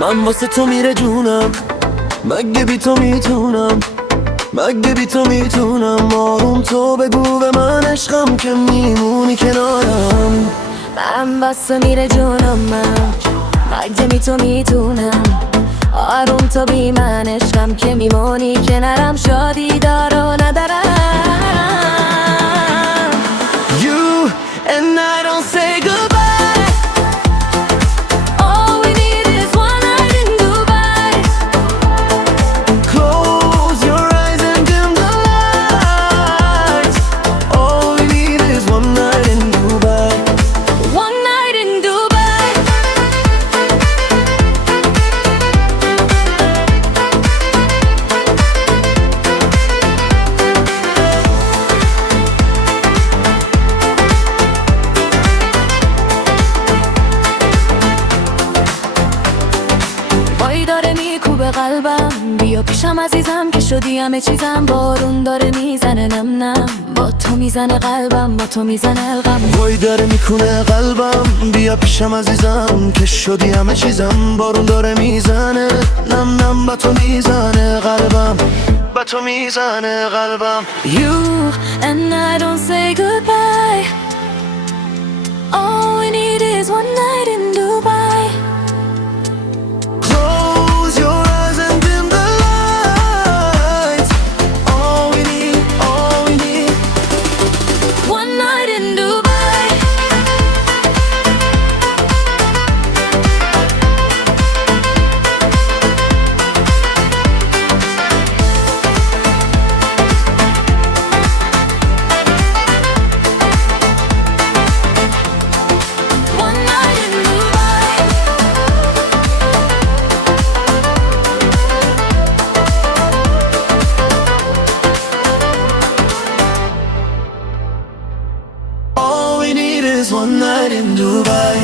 من واسه تو میره جونم، مگه بی تو میتونم، مگه بی تو میتونم. آروم تو بگو به من عشقم که میمونی کنارم. من واسه میره جونم، من مگه بی تو میتونم. آروم تو بی من عشقم که میمونی کنارم. شادی دارو ندارم. You and I don't say goodbye. All we need is one night in Dubai. Close your eyes and dim the lights. All we need is one night in Dubai. One night in Dubai. وای داره میکوبه قلبم، بیا پیشم عزیزم که شدی همه چیزم. بارون داره میزنه نم نم، با تو میزنه قلبم، با تو میزنه القم. وای داره میکنه قلبم، بیا پیشم عزیزم که شدی همه چیزم. بارون داره میزنه نم نم، با تو میزنه قلبم، با تو میزنه قلبم. You and I don't say goodbye. All we need is one night in Dubai. Close your eyes and dim the lights. All we need, all we need. One night in Dubai. One night in Dubai. All we need is one night in Dubai.